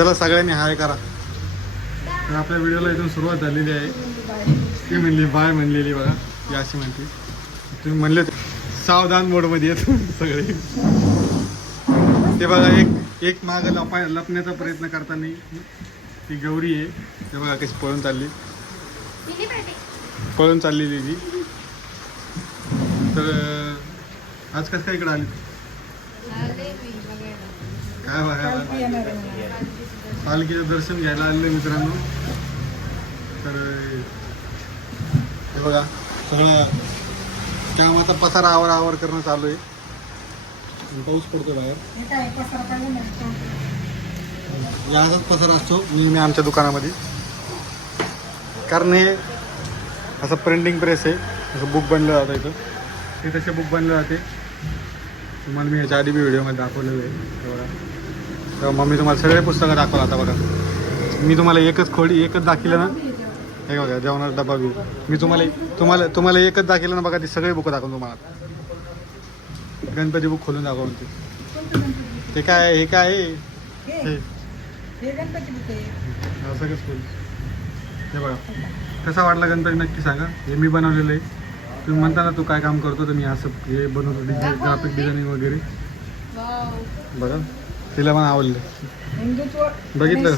चला सगळ्यांनी हाय करा. तर आपल्या व्हिडिओला इथून सुरुवात झालेली आहे. ती म्हणली बाय म्हणलेली बघा. ती अशी म्हणते. तुम्ही म्हणले सावधान मोडमध्ये येत सगळे. ते बघा एक एक माग लपाय लपण्याचा प्रयत्न करताना ती गौरी आहे. ते बघा कशी पळून चालली. पळून चाललेली ती. तर आज कसं काय इकडे आली? काय बघा पालखीचं दर्शन घ्यायला आलेले मित्रांनो. तर हे बघा सगळं आता पसारा आवर आवर करणं चालू आहे. पाऊस पडतो बाहेर. याचाच पसारा असतो नेहमी आमच्या दुकानामध्ये. कारण हे असं प्रिंटिंग प्रेस आहे असं बुक बनलं जातं इथं. ते तसे बुक बनलं जाते. तुम्हाला मी ह्याच्या आधी बी व्हिडिओमध्ये दाखवलेलं आहे. तेवढा तेव्हा मम्मी तुम्हाला सगळे पुस्तकं दाखवलं आता बघा. मी तुम्हाला एकच खोडी एकच दाखवलं ना? हे बघा जेवणाचा डबा बी. मी तुम्हाला तुम्हाला तुम्हाला एकच दाखवलं ना बघा ती सगळे बुक दाखवून तुम्हाला. गणपती बुक खोलून दाखवून ते. ते काय? हे काय आहे? हे. सगळंच खोल. हे बघा. कसा वाटला गणपती? नक्की सांगा. हे मी बनवलेलं आहे. तुम्ही म्हणता ना तू काय काम करतो तर मी असं हे बनवतो डिझाईन ग्राफिक डिझायनिंग वगैरे. बघा तिला पण आवडलं. बघितलं?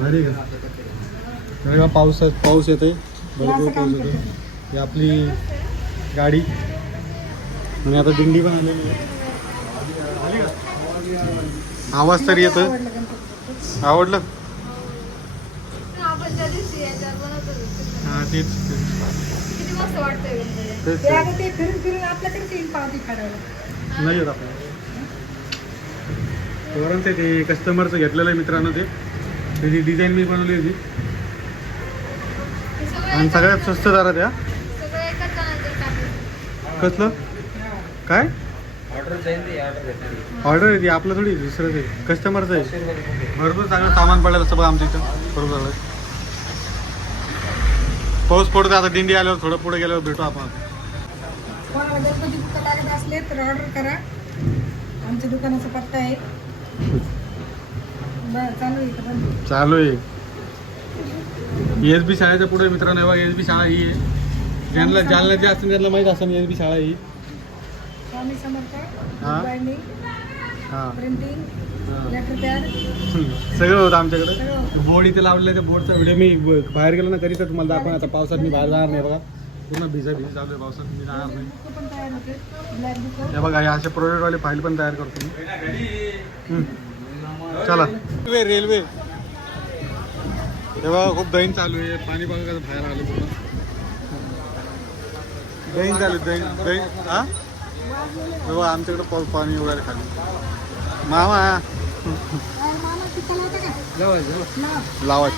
भारी का? पाऊस पाऊस येतोय. भरपूर पाऊस येतोय. ही आपली गाडी. आणि आता दिंडी पण आलेली आहे? आवाज तरी येतोय. आवडलं. हा तेच तेच. किती मस्त वाटतंय गणपती. तेच ते तेच. अगं ते फिरून फिरून आपल्याकडे येईल पावती काढायला नाही येत आपल्याला वरून ते ते कस्टमरचं घेतलेलं आहे मित्रांनो ते. त्याची डिझाईन मी बनवली होती. आणि सगळ्यात स्वस्त दरात या. कसलं? काय? ऑर्डर आहे ती आपलं थोडी दुसरं ते कस्टमरचं आहे. भरपूर चांगलं सामान पडलं असतं बघा आमच्या इथं. बरोबर झालं पाऊस पडतो आता दिंडी आल्यावर थोडं पुढे गेल्यावर भेटू आपण. कोणाला गणपती बुक लागत असले तर ऑर्डर करा. आमच्या दुकानाचा पत्ता आहे. चालू आहे एस बी शाळेच्या पुढे मित्रांनो बघा एस बी शाळा ही आहे. ज्यांना जालना जे असतील त्यांना माहीत असेल एस बी शाळा ही. हा. हां. हां. सगळं होतं आमच्याकडे. बोर्ड इथे लावलेलं त्या बोर्डचा व्हिडिओ मी बाहेर गेलो ना तरी तर तुम्हाला दाखवा आता पावसात मी बाहेर जाणार नाही बघा. पूर्ण भिजा भिजा चालू आहे पावसात मी जाणार नाही. पण हे बघा हे असे प्रोजेक्टवाले फाईल पण तयार करतो मी. चला. रेल्वे रेल्वे हे बघा खूप दहीन चालू आहे. पाणी बघा कसं बाहेर आलं पूर्ण. दहीन चालू दहीन दहीन हा? हे बघा आमच्याकडे पाऊ- पाणी वगैरे खाली. मामा. लावत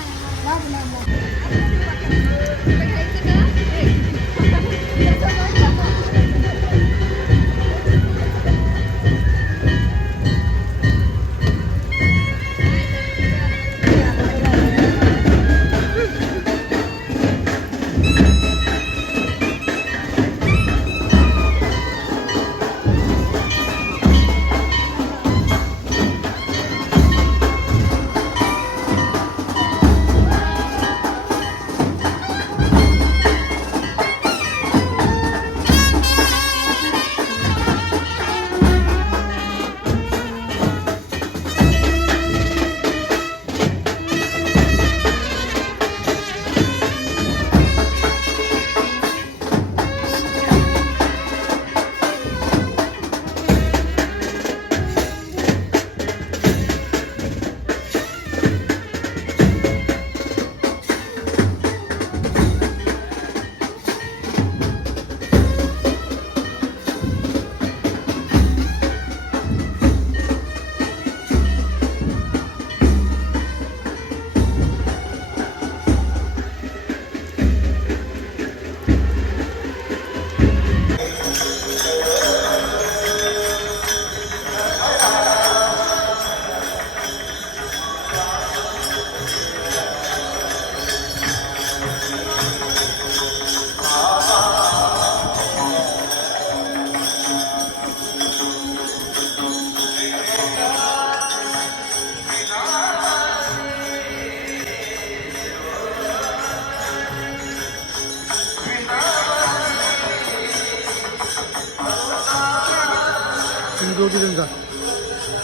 दोघी जण जा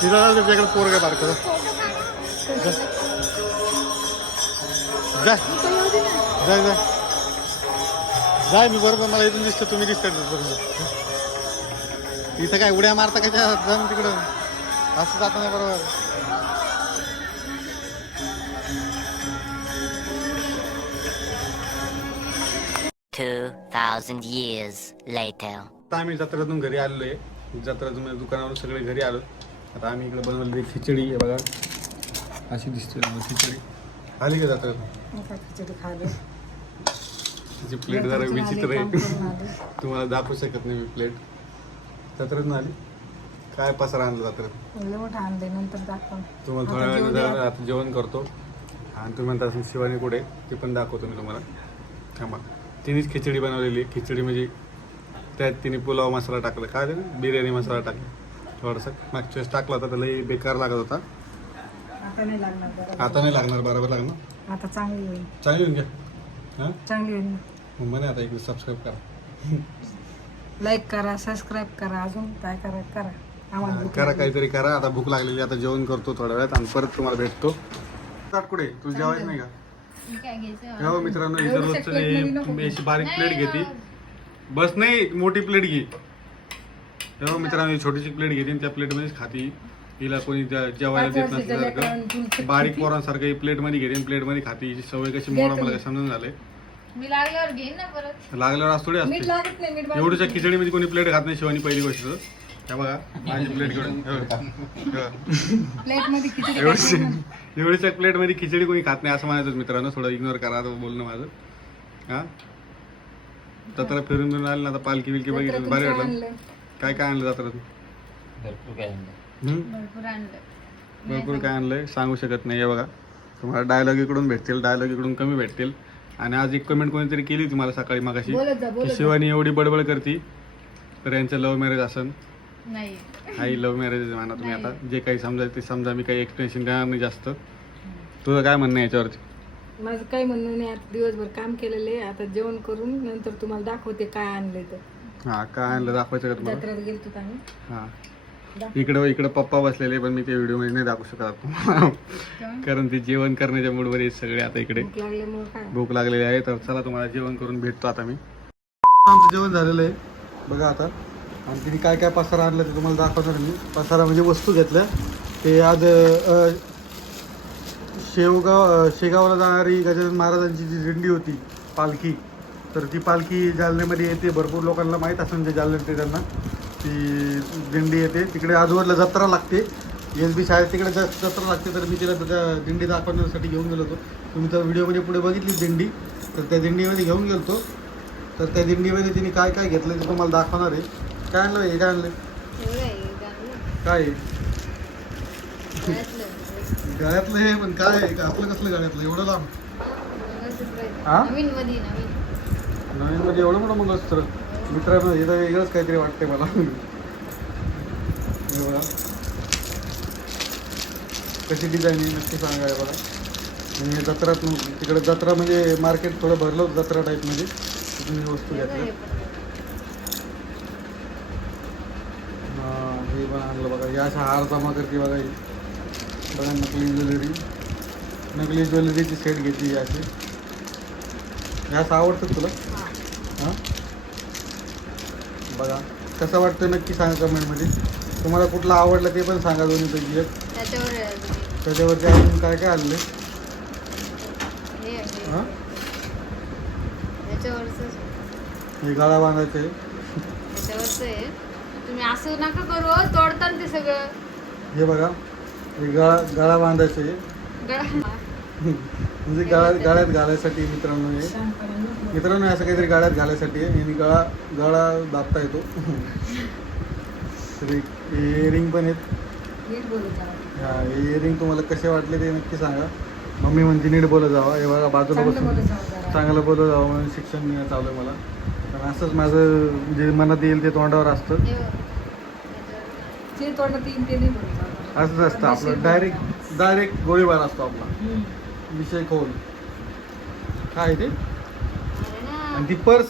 तिला त्याच्याकडे पोरगा बारका जा जाय जाय जाय जाय मी बरोबर मला इथून दिसतं तुम्ही दिसतात बरोबर इथं काय उड्या मारता का त्या जाऊन तिकडं असं जातं नाही बरोबर Two thousand years later. आम्ही जत्रेतून घरी आलेलो आहे जत्रेतून म्हणजे दुकानावरून सगळे घरी आलो. आता आम्ही इकडे बनवलेली खिचडी आहे बघा. अशी दिसते मला खिचडी. आली का खिचडी खाली. तिची प्लेट जरा विचित्र आहे. तुम्हाला दाखवू शकत नाही मी प्लेट जत्रेतून आली? काय पसारा आणला जत्रेत? मोठं आणले नंतर तुम्हाला थोड्या आता वेळाने जेवू द्या. जरा आता जेवण करतो. आणि तुम्ही म्हणता असेल शिवानी कुठे ते पण दाखवतो मी तुम्हाला. थांबा. तिनेच खिचडी बनवलेली आहे. खिचडी म्हणजे त्यात तिने पुलाव मसाला टाकला. काय ते? बिर्याणी मसाला टाकला. थोडासा. मागच्या वेळेस टाकला होता तर लई बेकार लागत होता. आता नाही लागणार बरं आता नाही लागणार बरोबर लागणार? आता चांगली होईल. चांगली होऊन घ्या हां? चांगली होईल म्हणे आता इकडे सबस्क्राईब करा. लाईक करा सबस्क्राईब करा अजून काय करा करा. आम्हाला भूक करा लागली. काहीतरी करा. आता भूक लागलेली आता जेवण करतो थोड्या वेळात आणि परत तुम्हाला भेटतो. ताट कुठे? तू जेवायचं नाही का? मी काय घ्यायचं? हो मित्रांनो इथं रोजचं. हे- अशी बारीक प्लेट घेते. बस नाही मोठी प्लेट घे. तेव्हा मित्रांनो ही छोटीशी प्लेट घेते आणि त्या प्लेटमध्येच खाती. हिला कोणी जे- जेवायला देत नसल्यासारखं तुमची बारीक पोरांसारखं ही प्लेटमध्ये घेते आणि प्लेटमध्ये खाते. हिची सवय कशी मोडा मला. काय समजून झालंय. मी लागल्यावर घेईन ना परत. लागल्यावर आज थोडी मीठ असते लागत नाही मीठ बाजूला. एवढीच्या खिचडीमध्ये कोणी प्लेट खात नाही शिवानी पहिली गोष्ट हे बघा माझी प्लेट घेऊन हे बघा. हे बघा. प्लेटमध्ये खिचडी. एवढीच्या प्लेटमध्ये खिचडी कोणी खात नाही असं म्हणायचं मित्रांनो. थोडं इग्नोर करा आता बोलणं माझं. हा? जत्रा फिरून फिरून आली ना आता पालखी बिलकी बघितली बरं काय वाटलं? काय काय आणलं जत्रातून? भरपूर काय आणलं? भरपूर आणलं भरपूर काय आणलंय? सांगू शकत नाही हे बघा. तुम्हाला डायलॉग इकडून भेटतील डायलॉग इकडून कमी भेटतील. आणि आज एक कमेंट कोणीतरी केली तुम्हाला सकाळी मागाशी बोलत जा की बोलत जा. शिवानी एवढी बडबड करती तर यांचं लव्ह मॅरेज असन. नाही. हाही लव्ह मॅरेज म्हणा तुम्ही आता. जे काही समजायचं ते समजा मी काही एक्सप्लेनेशन देणार नाही जास्त. तुझं काय म्हणणं आहे याच्यावरती? माझं काही म्हणणं नाही आता दिवसभर काम केलेलं आहे आता जेवण करून नंतर तुम्हाला दाखवते काय आणलंय तर हा काय आणलं दाखवायचं का तुम्हाला? जत्रेत गेलतो आम्ही. हा. इकडं इकडं पप्पा बसलेले पण मी ते व्हिडिओमध्ये नाही दाखवू शकत कारण ते जेवण करण्याच्या मूडवर आहेत सगळे आता इकडे. भूक लागल्यामुळे काय? भूक लागलेली आहे तर चला तुम्हाला जेवण करून भेटतो आता मी. आमचं जेवण झालेलं आहे. बघा आता. आणि तिने काय काय पसारा आणलं ते तुम्हाला दाखवणार मी. पसारा म्हणजे वस्तू घेतल्या. ते आज अ, शेवगाव शेगावला जाणारी गजानन महाराजांची जी दिंडी होती पालखी तर ती पालखी जालन्यामध्ये येते. भरपूर लोकांना माहीत असेल जे जालन्यात ते त्यांना ती दिंडी येते. तिकडे आजूबाजूला जत्रा लागते. एस बी शाळेत तिकडे ज- जत्रा लागते तर मी तिला त्या दिंडी दाखवण्यासाठी घेऊन गेलो होतो. तुम्ही त्या व्हिडिओमध्ये पुढे बघितली दिंडी तर त्या दिंडीमध्ये घेऊन गेलो तर त्या दिंडीमध्ये तिने काय काय घेतलं ते तुम्हाला दाखवणार आहे. काय आणलं हे काय आणलं. काय? गळ्यातलं. हे पण काय आहे? का आपलं कसलं गाळ्यातलं एवढं लांब. हा? नवीन मध्ये नवीन. नवीन म्हणजे एवढं मोठं मग असतं मित्रांनो हे तर वेगळंच काहीतरी वाटतंय मला. हे बघा. कशी डिझाईन आहे नक्की सांगा हे बघा. हे जत्रात तिकडे जत्रा म्हणजे मार्केट थोडं भरलं होतं जत्रा टाईपमध्ये तिथून ही वस्तू घेतल्या. हां हे पण आणलं बघा. या अशा हार जमा करते बघा ही. बघा नकली ज्वेलरी. नकली ज्वेलरीची सेट घेतली अशी हे असं आवडतं तुला? हां. बघा कसं वाटतं नक्की सांगा कमेंटमध्ये तुम्हाला कुठला आवडलं ते पण सांगा दोन्हीपैकी एक. त्याच्यावरती अजून काय काय आणले हे. हां गाळा बांधायचं आहे. तुम्ही असं नका करू हो, तोडताना ते सगळं. हे बघा. गळा गळा बांधायचं. म्हणजे गळा गाळ्यात घालायसाठी मित्रांनो हे. मित्रांनो असं काहीतरी गाड्यात घालायसाठी आहे आणि गळा गळा दाबता येतो. इयरिंग पण आहेत. हा इयरिंग तुम्हाला कसे वाटले ते नक्की सांगा. मम्मी म्हणते नीट बोलत जावा. हे बघा बाजूला बसून. चांगलं बोलत जावं म्हणून शिक्षण चालू आहे मला. पण असंच माझं जे मनात येईल ते तोंडावर असतं. असंच असतं आपलं डायरेक्ट डायरेक्ट गोळीबार असतो आपला. विषय खोल काय ते. आणि ती पर्स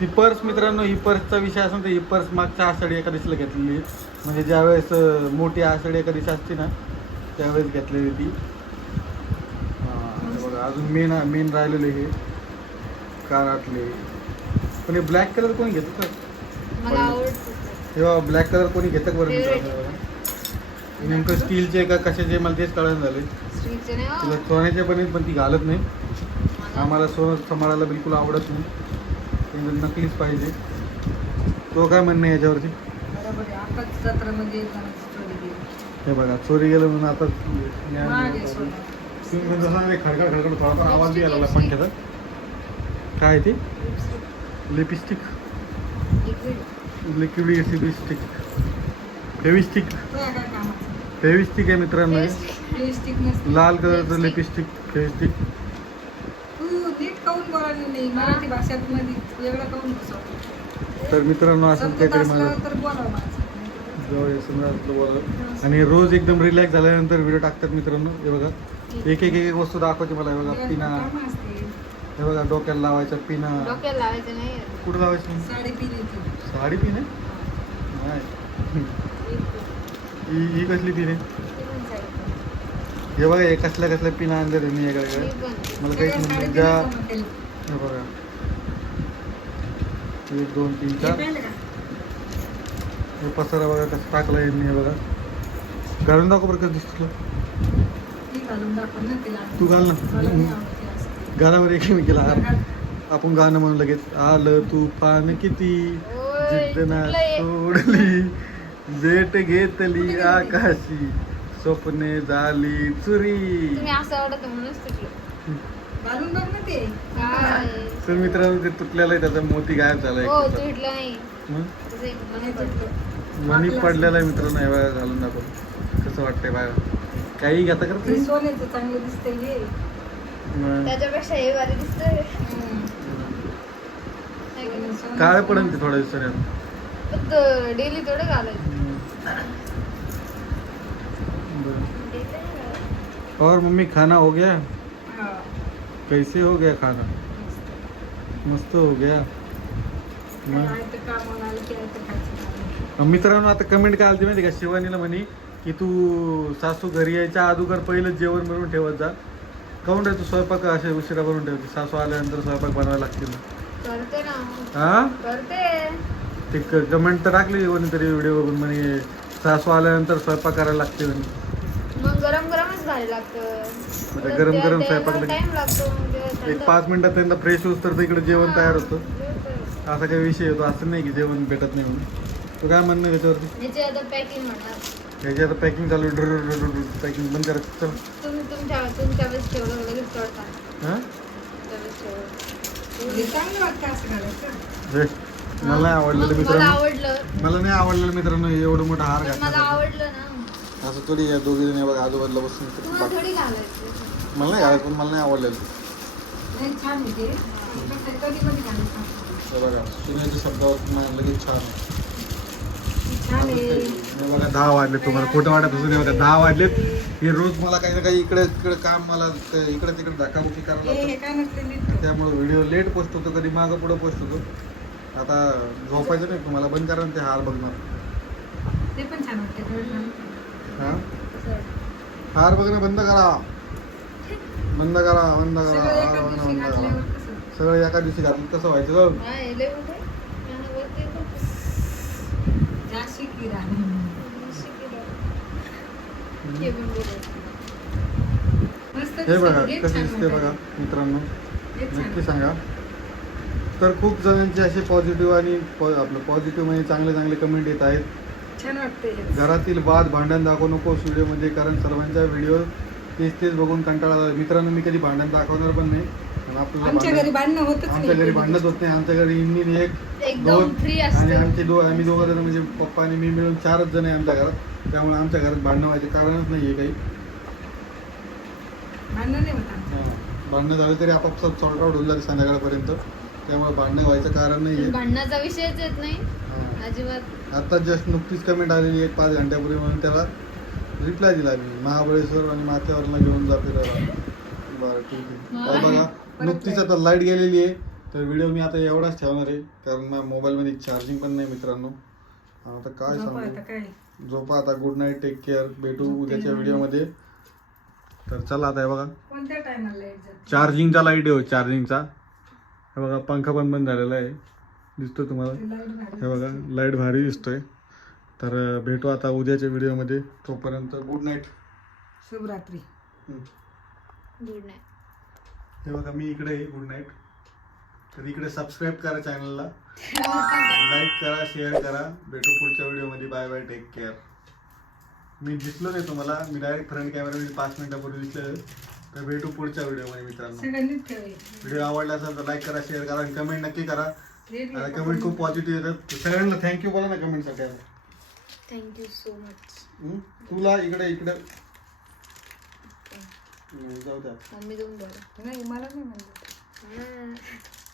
ती पर्स मित्रांनो ही पर्सचा विषय असेल तर ही पर्स मागच्या आषाढी एकादशीला घेतलेली. म्हणजे ज्यावेळेस मोठी आषाढी एखादी असते ना त्यावेळेस घेतलेली ती बघा अजून मेन मेन राहिलेले हे कानातले पण हे ब्लॅक कलर कोणी घेतं का तेव्हा ब्लॅक कलर कोणी घेतं का बरं. मित्रांनो? नेमकं स्टीलचे का कशाचे मला तेच कळलं झाले. नाही तिला हो. सोन्याचे पण आहेत, पण ती घालत नाही. आम्हाला सोनं सांभाळायला बिलकुल आवडत नाही. नकलीच पाहिजे. तो काय म्हणणं आहे याच्यावरती? गेली. हे बघा चोरी गेलं म्हणून आता खडखड खडखड थोडाफार आवाज बी आला पंख्याचा. काय ते? Lipstick. Liquid lipstick Fevistick Fevistick आहे मित्रांनो. हे. Lipstick. लिपस्टिक नसते. लाल कलरचं. लिपस्टिक फेविस्टिक. तू नीट काऊन बोलायला नाही? मराठी भाषेत मध्ये वेगळं काऊन बसवतो तर मित्रांनो असं समजत काहीतरी माझं असलं तर बोलावं माझं. जवळ समजा आपलं बोलावं. आणि रोज एकदम रिलॅक्स झाल्यानंतर व्हिडिओ टाकतात मित्रांनो. हे बघा. एक एक एक वस्तू दाखवायची मला. हे बघा पिना. कामं असते. हे बघा डोक्याला लावायचा पिना. डोक्याला लावायचं नाही. कुठं लावायची? साडी पिण्याची साडी पिन आहे? नाही. ही ही कसली पिन आहे हे बघा हे कसल्या कसल्या पिना आणल्या त्यांनी वेगळ्या मला काहीच साडी ज्या. हे बघा एक दोन तीन चार? हे पसारा बघा कसं टाकला यांनी हे बघा घालून दाखव बरं कसं दिसतं तुला. ती. तू घाल ना ते. गाण्यावर एकमेकीला हार. आपण गाणं म्हणून लगेच आलं तुफान किती ओय, जिद्द ना? सोडली जेट घेतली आकाशी. स्वप्ने झाली चुरी. तुम्ही असं आवडत म्हणूनच तुटलं. घालून बघ ना ते. काय? तर मित्रांनो ते तुटलेलं आहे त्याचा मोती गायब झालाय. हो तुटलं नाही. एक. तुटलं. मनी पडलेला आहे मित्रांनो हे बघा घालून दाखव. कसं वाटतंय बाय काही घेता. करते हे सोन्याचं चांगलं दिसतंय हे त्याच्यापेक्षा हे भारी दिसतंय. काळ पडन ते थोड्या दिवसाने फक्त डेली थोडं घालायचं. और मम्मी खाना हो गया. कैसे हो गया खाना? मस्त हो गया. मित्रांनो आता कमेंट काय आली माहिती का? शिवानीला म्हणे की तू सासू घरी यायच्या अगोदर पहिलं जेवण बनवून ठेवत जा. काऊन रे तू स्वयंपाक असे उशिरा बनवून ठेवते? सासू आल्यानंतर स्वयंपाक बनवायला लागतील ना. करते ना. हा? करते. ते कमेंट तर टाकली कोणीतरी व्हिडिओ बघून म्हणे सासू आल्यानंतर स्वयंपाक करायला लागते म्हणे. मग गरम गरमच घालायला लागतं. आता गरम गरम स्वयंपाक लगेच. टाइम लागतो मग ते एक पाच मिनिटात त्यांना फ्रेश होत तर इकडे जेवण तयार होतं. असा काही विषय होतो असं नाही की जेवण भेटत नाही म्हणून. तू काय म्हणणं आहे त्याच्यावरती? याची आता पॅकिंग म्हणणार. ह्याची आता पॅकिंग चालू पॅकिंग बंद करायचं चल तुम्ही तुमच्या तुमच्या वेळेस ठेवलं लगेच तोडता हां तुमच्या वेळेस ठेवलं चांगलं वाटतं असं घालायचं हे, मला नाही आवडलेलं मला मित्रांनो. आवडलं. मला नाही आवडलेलं मित्रांनो एवढं मोठं हार मला घातला. आवडलं ना. असं थोडी या दोघी जणी बघा आजूबाजूला बसून मला नाही घालायचं पण मला नाही आवडलेलं. छान बघा सुनेच्या शब्दावर मला लगेच छान बघा दहा वाजले तुम्हाला. खोटं वाटत असून हे बघा दहा वाजलेत. हे रोज मला काही ना काही इकडे तिकडे काम मला इकडे तिकडे धक्काबुक्की करायला त्यामुळे व्हिडिओ लेट पोस्ट होतो कधी मागं पुढं पोस्ट होतो. आता झोपायचं नाही तुम्हाला बंद करा ते हार बघणार. ते पण छान वाटते. हा. हार बघणं बंद करा. बंद करा बंद करा सगळं हार एका बघणं दिवशी बंद करा. कसं? सगळं एका दिवशी घातलं कसं व्हायचं? हा, बघा हे कसं दिसते. बघा मित्रांनो. नक्की सांगा. तर खूप जणांचे असे पॉझिटिव्ह आणि पॉ- आपलं पॉझिटिव्ह म्हणजे चांगले चांगले कमेंट येत आहेत. छान वाटते घरातील वाद भांडण दाखवू नकोस व्हिडिओमध्ये कारण सर्वांच्या व्हिडिओ तेच तेच बघून कंटाळा आला. मित्रांनो मी कधी भांडण दाखवणार पण नाही. आमच्या घरी भांडण- भांडणं होतच आमच्या घरी नाही भांडणच होत नाही. आमच्या घरी इंनी एक एकदम दोन फ्री आणि असतं. आमचे दो आम्ही दोघं जण म्हणजे पप्पा आणि मी मिळून चारच जण आहे आमच्या घरात. त्यामुळे आमच्या घरात भांडणं व्हायचे कारणच नाही आहे काही. भांडणं नाही होत आमचं. हा. भांडणं झाली तरी आपापसात सॉर्ट आउट होऊन जाते संध्याकाळपर्यंत. त्यामुळे भांडणं व्हायचं कारण नाही आहे भांडणाचा विषयच येत नाही. हा. अजिबात. आता जस्ट नुकतीच कमेंट आलेली एक पाच घंट्यापूर्वी म्हणून त्याला रिप्लाय दिला मी. महाबळेश्वर आणि माथ्यावरला घेऊन जा फिरायला. बरं ठीक आहे. बघा नुकतीच आता लाइट गेलेली आहे. तर व्हिडिओ मी आता एवढाच ठेवणार आहे. कारण माझ्या मोबाईलमध्ये चार्जिंग पण नाही मित्रांनो. आता काय सांगू? झोपा आता. गुड नाईट टेक केअर भेटू उद्याच्या व्हिडिओमध्ये. तर चला आता हे बघा. कोणत्या टायमाला लाइट जाते? चार्जिंगचा लाइट आहे चार्जिंगचा हे बघा पंखा पण बंद झालेला आहे. दिसतो तुम्हाला? हे बघा लाइट भारी दिसतोय. तर भेटू आता उद्याच्या व्हिडिओमध्ये. तोपर्यंत गुड नाईट शुभरात्री. गुड नाईट हे बघा मी इकडे आहे गुड नाईट तर इकडे सबस्क्राईब करा चॅनलला लाईक करा शेअर करा. भेटू पुढच्या व्हिडिओमध्ये. बाय बाय टेक केअर मी दिसलो नाही तुम्हाला. मी डायरेक्ट फ्रंट कॅमेरामध्ये पाच मिनिटापूर्वी दिसलं तर भेटू पुढच्या व्हिडिओमध्ये मित्रांनो. सगळ्यांनीच व्हिडिओ आवडला असेल तर लाईक करा शेअर करा आणि कमेंट नक्की करा. कमेंट खूप पॉझिटिव्ह येतात. सगळ्यांना थँक्यू बोला ना कमेंटसाठी आता. Thank you so much? तुला इकडे इकडे. जाऊ द्या. मम्मी तुम्ही बरं नाही मला नाही म्हणलं. हां.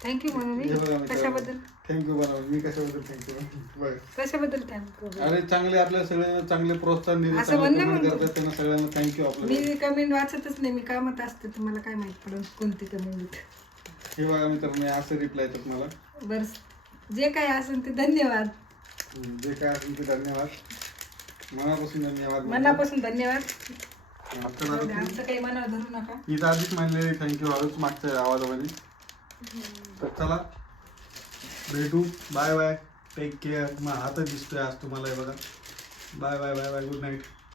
थँक्यू म्हणून कशाबद्दल? थँक्यू बनवा मी कशाबद्दल थँक्यू कशाबद्दल थँक्यू अरे चांगले आपल्या सगळ्यांना चांगले प्रोत्साहन दिले असं म्हणणं. करतात त्यांना सगळ्यांना थँक्यू आपलं. मी कमेंट वाचतच नाही मी कामात असते तुम्हाला काय माहीत पडेल कोणती कमेंट हे बघा मित्रांनो असं रिप्लाय येतात मला. बरं जे काय असेल ते धन्यवाद. जे काय असेल ते धन्यवाद. मनापासून धन्यवाद. मनापासून धन्यवाद. आमचं काही मनावर धरू नका. मी तर आधीच मानलेली थँक्यू हळूच मागच्या आवाजामध्ये. तर चला. भेटू. बाय बाय टेक केअर मग हातच दिसतोय आज तुम्हाला हे बघा. Bye bye bye bye good night